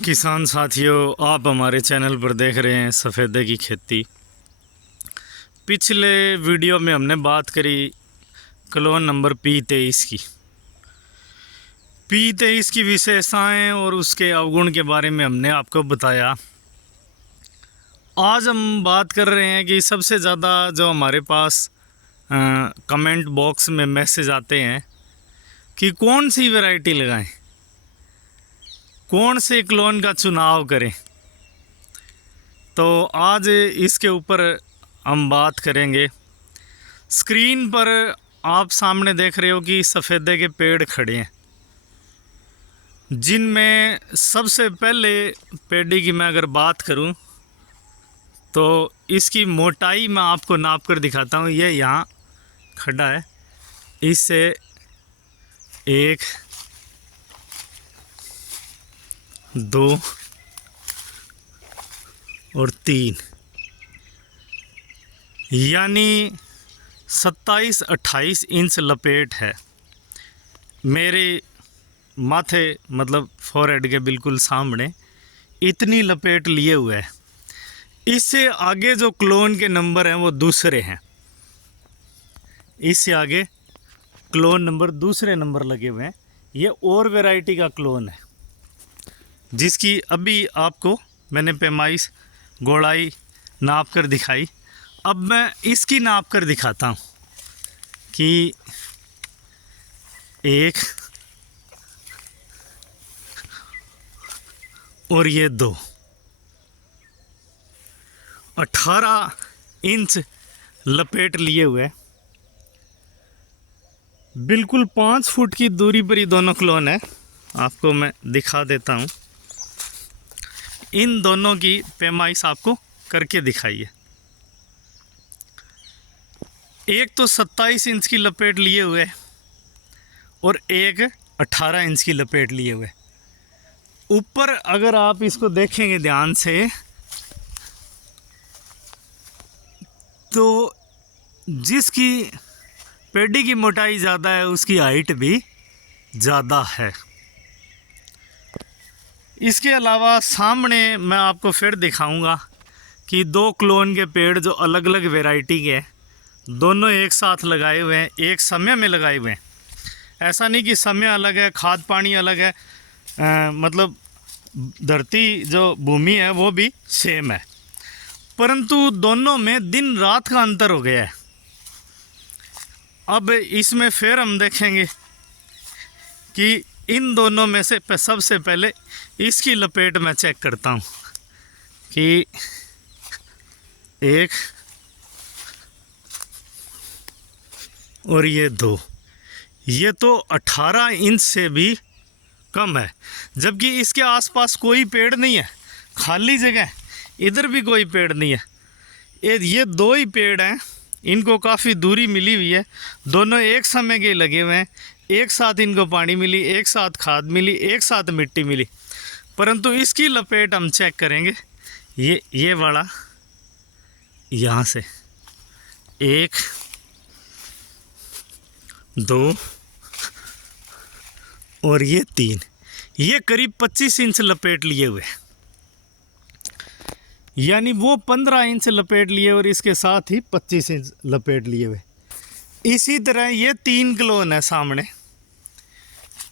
किसान साथियों, आप हमारे चैनल पर देख रहे हैं सफ़ेदे की खेती। पिछले वीडियो में हमने बात करी क्लोन नंबर P23 की। P23 की विशेषताएं और उसके अवगुण के बारे में हमने आपको बताया। आज हम बात कर रहे हैं कि सबसे ज़्यादा जो हमारे पास कमेंट बॉक्स में मैसेज आते हैं कि कौन सी वैरायटी लगाएं, कौन से क्लोन का चुनाव करें। तो आज इसके ऊपर हम बात करेंगे। स्क्रीन पर आप सामने देख रहे हो कि सफ़ेदे के पेड़ खड़े हैं, जिनमें सबसे पहले पेड़ी की मैं अगर बात करूं तो इसकी मोटाई मैं आपको नाप कर दिखाता हूं। ये यहाँ खड़ा है, इससे 1 2 और 3 यानी 27-28 इंच लपेट है मेरे माथे, मतलब फोरहेड के बिल्कुल सामने इतनी लपेट लिए हुए है। इससे आगे जो क्लोन के नंबर हैं वो दूसरे हैं, इससे आगे क्लोन नंबर दूसरे नंबर लगे हुए हैं। ये और वैरायटी का क्लोन है जिसकी अभी आपको मैंने पैमाइश गोलाई नाप कर दिखाई। अब मैं इसकी नाप कर दिखाता हूँ कि 1 और ये 2, 18 इंच लपेट लिए हुए, बिल्कुल 5 फुट की दूरी पर ये दोनों क्लोन है। आपको मैं दिखा देता हूँ, इन दोनों की पैमाइश आपको करके दिखाइए। एक तो 27 इंच की लपेट लिए हुए और एक 18 इंच की लपेट लिए हुए। ऊपर अगर आप इसको देखेंगे ध्यान से तो जिसकी पेड़ी की मोटाई ज़्यादा है उसकी हाइट भी ज़्यादा है। इसके अलावा सामने मैं आपको फिर दिखाऊंगा कि 2 क्लोन के पेड़ जो अलग अलग वैरायटी के हैं, दोनों एक साथ लगाए हुए हैं, एक समय में लगाए हुए हैं। ऐसा नहीं कि समय अलग है, खाद पानी अलग है, मतलब धरती जो भूमि है वो भी सेम है, परंतु दोनों में दिन रात का अंतर हो गया है। अब इसमें फिर हम देखेंगे कि इन दोनों में से सबसे पहले इसकी लपेट मैं चेक करता हूँ कि 1 और ये 2, ये तो 18 इंच से भी कम है, जबकि इसके आसपास कोई पेड़ नहीं है, खाली जगह है, इधर भी कोई पेड़ नहीं है। ये 2 ही पेड़ हैं, इनको काफ़ी दूरी मिली हुई है, दोनों एक समय के लगे हुए हैं, एक साथ इनको पानी मिली, एक साथ खाद मिली, एक साथ मिट्टी मिली। परंतु इसकी लपेट हम चेक करेंगे, ये वाला यहाँ से 1 2 और ये 3, ये करीब 25 इंच लपेट लिए हुए, यानी वो 15 इंच लपेट लिए और इसके साथ ही 25 इंच लपेट लिए हुए। इसी तरह ये 3 क्लोन है सामने,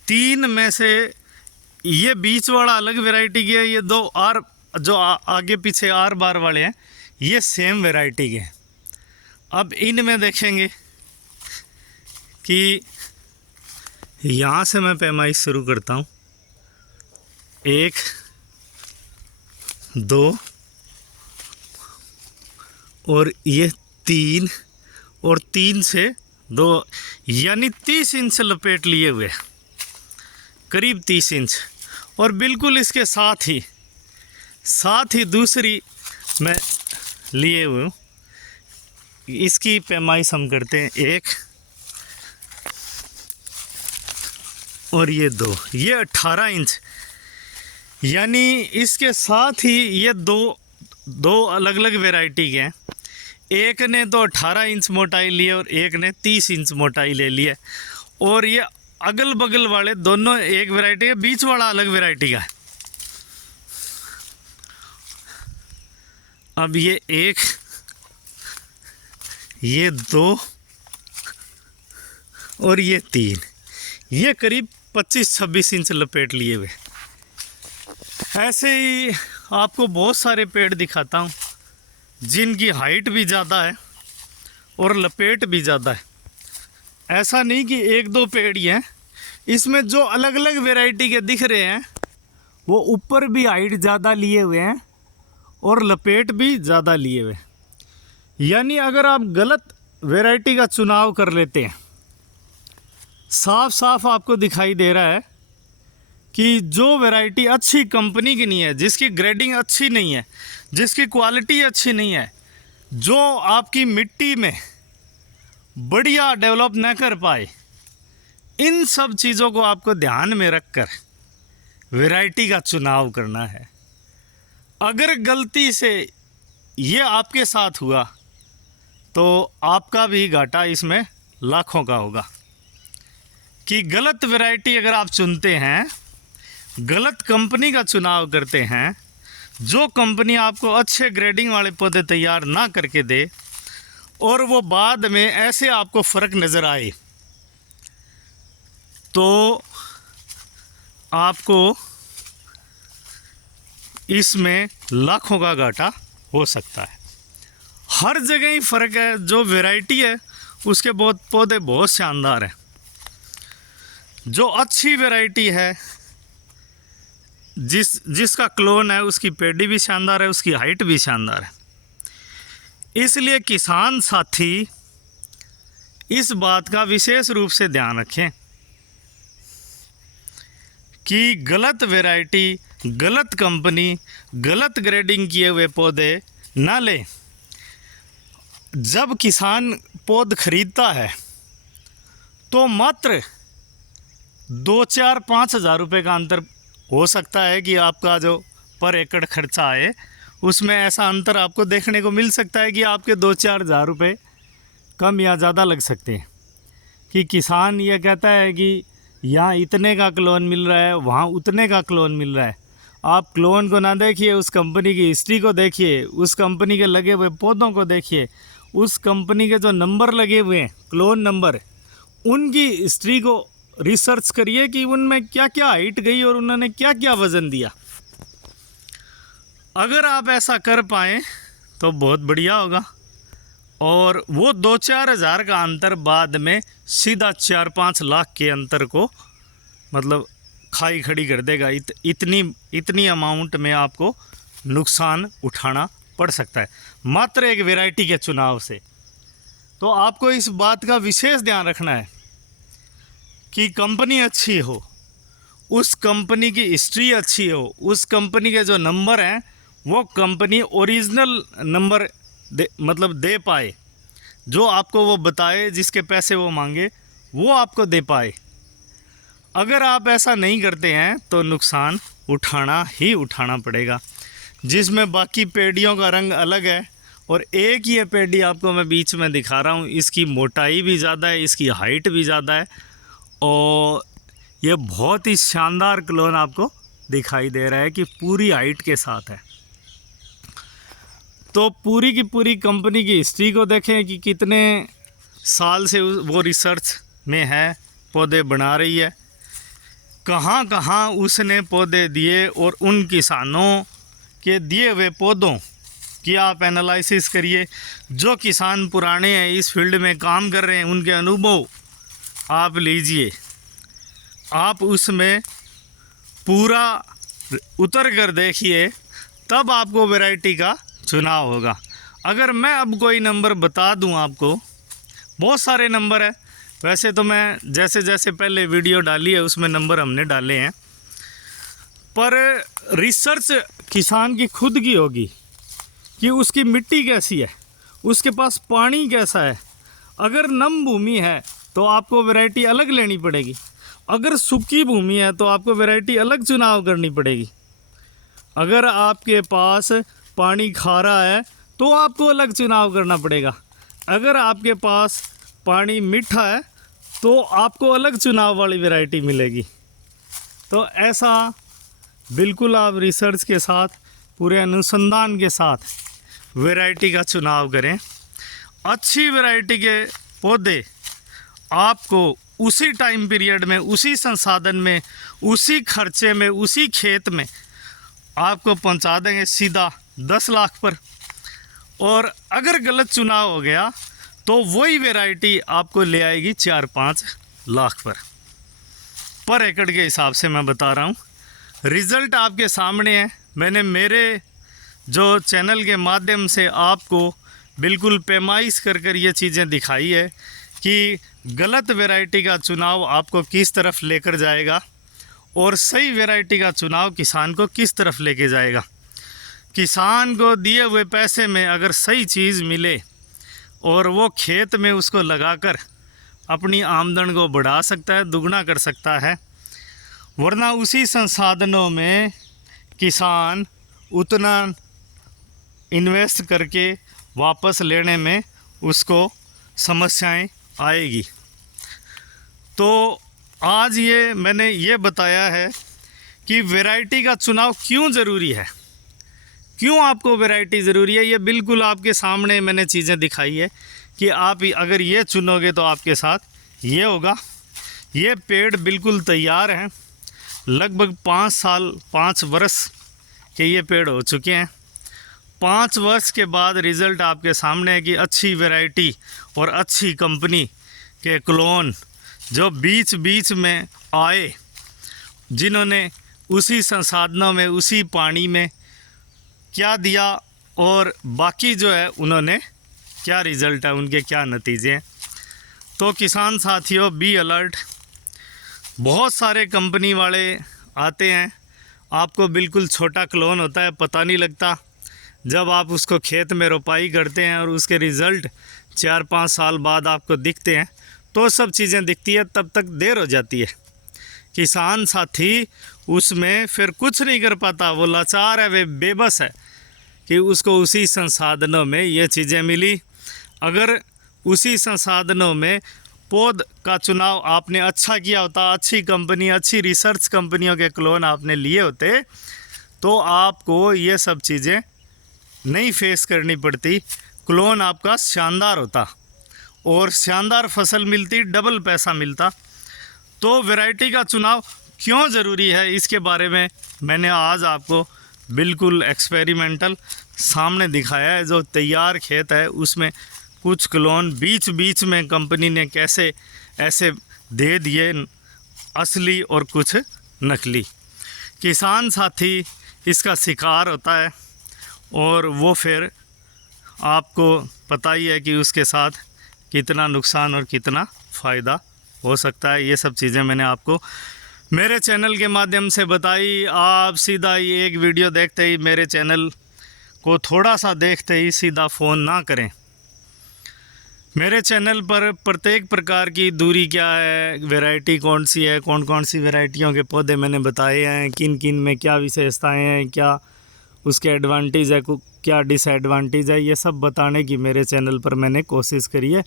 3 में से ये बीच वाला अलग वैरायटी के है, ये 2 और जो आगे पीछे आर बार वाले हैं ये सेम वैरायटी के हैं। अब इनमें देखेंगे कि यहाँ से मैं पैमाइश शुरू करता हूँ, 1 2 और ये 3 और 3 से 2, यानी 30 इंच लपेट लिए हुए, करीब 30 इंच। और बिल्कुल इसके साथ ही दूसरी मैं लिए हुए हूँ, इसकी पैमाइश हम करते हैं 1 और ये 2, ये 18 इंच, यानी इसके साथ ही ये दो अलग अलग वैरायटी के हैं। एक ने तो 18 इंच मोटाई ली है और एक ने 30 इंच मोटाई ले ली है, और ये अगल बगल वाले दोनों एक वैरायटी है, बीच वाला अलग वैरायटी का है। अब ये 1, ये 2 और ये 3, ये करीब 25-26 इंच लपेट लिए हुए। ऐसे ही आपको बहुत सारे पेड़ दिखाता हूँ जिनकी हाइट भी ज़्यादा है और लपेट भी ज़्यादा है। ऐसा नहीं कि 1-2 पेड़ ही हैं, इसमें जो अलग अलग वैरायटी के दिख रहे हैं वो ऊपर भी हाइट ज़्यादा लिए हुए हैं और लपेट भी ज़्यादा लिए हुए। यानी अगर आप गलत वैरायटी का चुनाव कर लेते हैं, साफ साफ आपको दिखाई दे रहा है कि जो वैरायटी अच्छी कंपनी की नहीं है, जिसकी ग्रेडिंग अच्छी नहीं है, जिसकी क्वालिटी अच्छी नहीं है, जो आपकी मिट्टी में बढ़िया डेवलप न कर पाए, इन सब चीज़ों को आपको ध्यान में रखकर वैरायटी का चुनाव करना है। अगर गलती से ये आपके साथ हुआ तो आपका भी घाटा इसमें लाखों का होगा। कि गलत वैरायटी अगर आप चुनते हैं, गलत कंपनी का चुनाव करते हैं, जो कंपनी आपको अच्छे ग्रेडिंग वाले पौधे तैयार ना करके दे और वो बाद में ऐसे आपको फ़र्क नज़र आए, तो आपको इसमें लाखों का घाटा हो सकता है। हर जगह ही फ़र्क है। जो वैरायटी है उसके बहुत पौधे बहुत शानदार हैं। जो अच्छी वैरायटी है, जिसका क्लोन है, उसकी पेडी भी शानदार है, उसकी हाइट भी शानदार है। इसलिए किसान साथी इस बात का विशेष रूप से ध्यान रखें कि गलत वैरायटी, गलत कंपनी, गलत ग्रेडिंग किए हुए पौधे ना लें। जब किसान पौध खरीदता है तो मात्र 2-4-5 हज़ार रुपये का अंतर हो सकता है कि आपका जो पर एकड़ खर्चा आए उसमें ऐसा अंतर आपको देखने को मिल सकता है कि आपके 2-4 हज़ार रुपये कम या ज़्यादा लग सकते हैं। कि किसान ये कहता है कि यहाँ इतने का क्लोन मिल रहा है, वहाँ उतने का क्लोन मिल रहा है। आप क्लोन को ना देखिए, उस कंपनी की हिस्ट्री को देखिए, उस कंपनी के लगे हुए पौधों को देखिए, उस कंपनी के जो नंबर लगे हुए हैं, क्लोन नंबर, उनकी हिस्ट्री को रिसर्च करिए कि उनमें क्या क्या हाइट गई और उन्होंने क्या क्या वज़न दिया। अगर आप ऐसा कर पाएँ तो बहुत बढ़िया होगा। और वो 2-4 हज़ार का अंतर बाद में सीधा 4-5 लाख के अंतर को मतलब खाई खड़ी कर देगा। इतनी अमाउंट में आपको नुकसान उठाना पड़ सकता है मात्र एक वैरायटी के चुनाव से। तो आपको इस बात का विशेष ध्यान रखना है कि कंपनी अच्छी हो, उस कंपनी की हिस्ट्री अच्छी हो, उस कंपनी के जो नंबर हैं वो कंपनी ओरिजिनल नंबर दे पाए, जो आपको वो बताए, जिसके पैसे वो मांगे वो आपको दे पाए। अगर आप ऐसा नहीं करते हैं तो नुकसान उठाना ही उठाना पड़ेगा। जिसमें बाकी पेड़ियों का रंग अलग है और एक ही पेड़ी आपको मैं बीच में दिखा रहा हूँ, इसकी मोटाई भी ज़्यादा है, इसकी हाइट भी ज़्यादा है और ये बहुत ही शानदार क्लोन आपको दिखाई दे रहा है कि पूरी हाइट के साथ है। तो पूरी की पूरी कंपनी की हिस्ट्री को देखें कि कितने साल से वो रिसर्च में है, पौधे बना रही है, कहाँ कहाँ उसने पौधे दिए और उन किसानों के दिए हुए पौधों की आप एनालिसिस करिए। जो किसान पुराने हैं, इस फील्ड में काम कर रहे हैं, उनके अनुभव आप लीजिए, आप उसमें पूरा उतर कर देखिए, तब आपको वैरायटी का चुनाव होगा। अगर मैं अब कोई नंबर बता दूं आपको, बहुत सारे नंबर है वैसे तो, मैं जैसे जैसे पहले वीडियो डाली है उसमें नंबर हमने डाले हैं, पर रिसर्च किसान की खुद की होगी कि उसकी मिट्टी कैसी है, उसके पास पानी कैसा है। अगर नम भूमि है तो आपको वैरायटी अलग लेनी पड़ेगी, अगर सूखी भूमि है तो आपको वैरायटी अलग चुनाव करनी पड़ेगी। अगर आपके पास पानी खारा है तो आपको अलग चुनाव करना पड़ेगा, अगर आपके पास पानी मीठा है तो आपको अलग चुनाव वाली वैरायटी मिलेगी। तो ऐसा बिल्कुल आप रिसर्च के साथ, पूरे अनुसंधान के साथ वैरायटी का चुनाव करें। अच्छी वैरायटी के पौधे आपको उसी टाइम पीरियड में, उसी संसाधन में, उसी खर्चे में, उसी खेत में आपको पहुंचा देंगे सीधा 10 लाख पर। और अगर गलत चुनाव हो गया तो वही वैरायटी आपको ले आएगी 4-5 लाख पर एकड़ के हिसाब से मैं बता रहा हूँ। रिज़ल्ट आपके सामने है। मैंने मेरे जो चैनल के माध्यम से आपको बिल्कुल पैमाइश कर ये चीज़ें दिखाई है कि गलत वैरायटी का चुनाव आपको किस तरफ लेकर जाएगा और सही वैरायटी का चुनाव किसान को किस तरफ लेके जाएगा। किसान को दिए हुए पैसे में अगर सही चीज़ मिले और वो खेत में उसको लगाकर अपनी आमदन को बढ़ा सकता है, दुगना कर सकता है। वरना उसी संसाधनों में किसान उतना इन्वेस्ट करके वापस लेने में उसको समस्याएं आएगी। तो आज ये मैंने ये बताया है कि वैरायटी का चुनाव क्यों ज़रूरी है, क्यों आपको वैरायटी ज़रूरी है। ये बिल्कुल आपके सामने मैंने चीज़ें दिखाई है कि आप अगर ये चुनोगे तो आपके साथ ये होगा। ये पेड़ बिल्कुल तैयार हैं, लगभग 5 वर्ष के ये पेड़ हो चुके हैं। 5 वर्ष के बाद रिज़ल्ट आपके सामने है कि अच्छी वैरायटी और अच्छी कंपनी के क्लोन जो बीच बीच में आए, जिन्होंने उसी संसाधनों में, उसी पानी में क्या दिया और बाकी जो है उन्होंने क्या रिज़ल्ट है, उनके क्या नतीजे हैं। तो किसान साथियों, बी अलर्ट। बहुत सारे कंपनी वाले आते हैं, आपको बिल्कुल छोटा क्लोन होता है, पता नहीं लगता। जब आप उसको खेत में रोपाई करते हैं और उसके रिज़ल्ट 4-5 साल बाद आपको दिखते हैं तो सब चीज़ें दिखती है, तब तक देर हो जाती है। किसान साथी उसमें फिर कुछ नहीं कर पाता, वो लाचार है, वे बेबस है कि उसको उसी संसाधनों में ये चीज़ें मिली। अगर उसी संसाधनों में पौध का चुनाव आपने अच्छा किया होता, अच्छी कंपनी, अच्छी रिसर्च कंपनियों के क्लोन आपने लिए होते, तो आपको ये सब चीज़ें नहीं फेस करनी पड़ती। क्लोन आपका शानदार होता और शानदार फसल मिलती, डबल पैसा मिलता। तो वैरायटी का चुनाव क्यों ज़रूरी है, इसके बारे में मैंने आज आपको बिल्कुल एक्सपेरिमेंटल सामने दिखाया है। जो तैयार खेत है उसमें कुछ क्लोन बीच बीच में कंपनी ने कैसे ऐसे दे दिए, असली और कुछ नकली। किसान साथी इसका शिकार होता है और वो फिर आपको पता ही है कि उसके साथ कितना नुकसान और कितना फ़ायदा हो सकता है। ये सब चीज़ें मैंने आपको मेरे चैनल के माध्यम से बताई। आप सीधा ये एक वीडियो देखते ही, मेरे चैनल को थोड़ा सा देखते ही सीधा फ़ोन ना करें। मेरे चैनल पर प्रत्येक प्रकार की दूरी क्या है, वैरायटी कौन सी है, कौन कौन सी वैरायटियों के पौधे मैंने बताए हैं, किन किन में क्या विशेषताएं हैं, क्या उसके एडवांटेज है, क्या डिसएडवांटेज है, ये सब बताने की मेरे चैनल पर मैंने कोशिश करी है।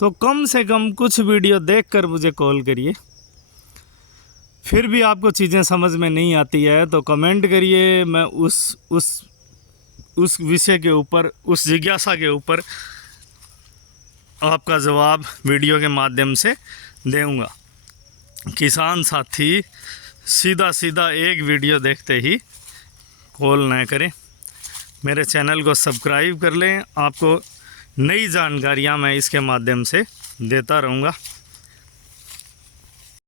तो कम से कम कुछ वीडियो देखकर मुझे कॉल करिए। फिर भी आपको चीज़ें समझ में नहीं आती है तो कमेंट करिए, मैं उस विषय के ऊपर, उस जिज्ञासा के ऊपर आपका जवाब वीडियो के माध्यम से दूँगा। किसान साथी सीधा एक वीडियो देखते ही कॉल न करें, मेरे चैनल को सब्सक्राइब कर लें। आपको नई जानकारियाँ मैं इसके माध्यम से देता रहूँगा।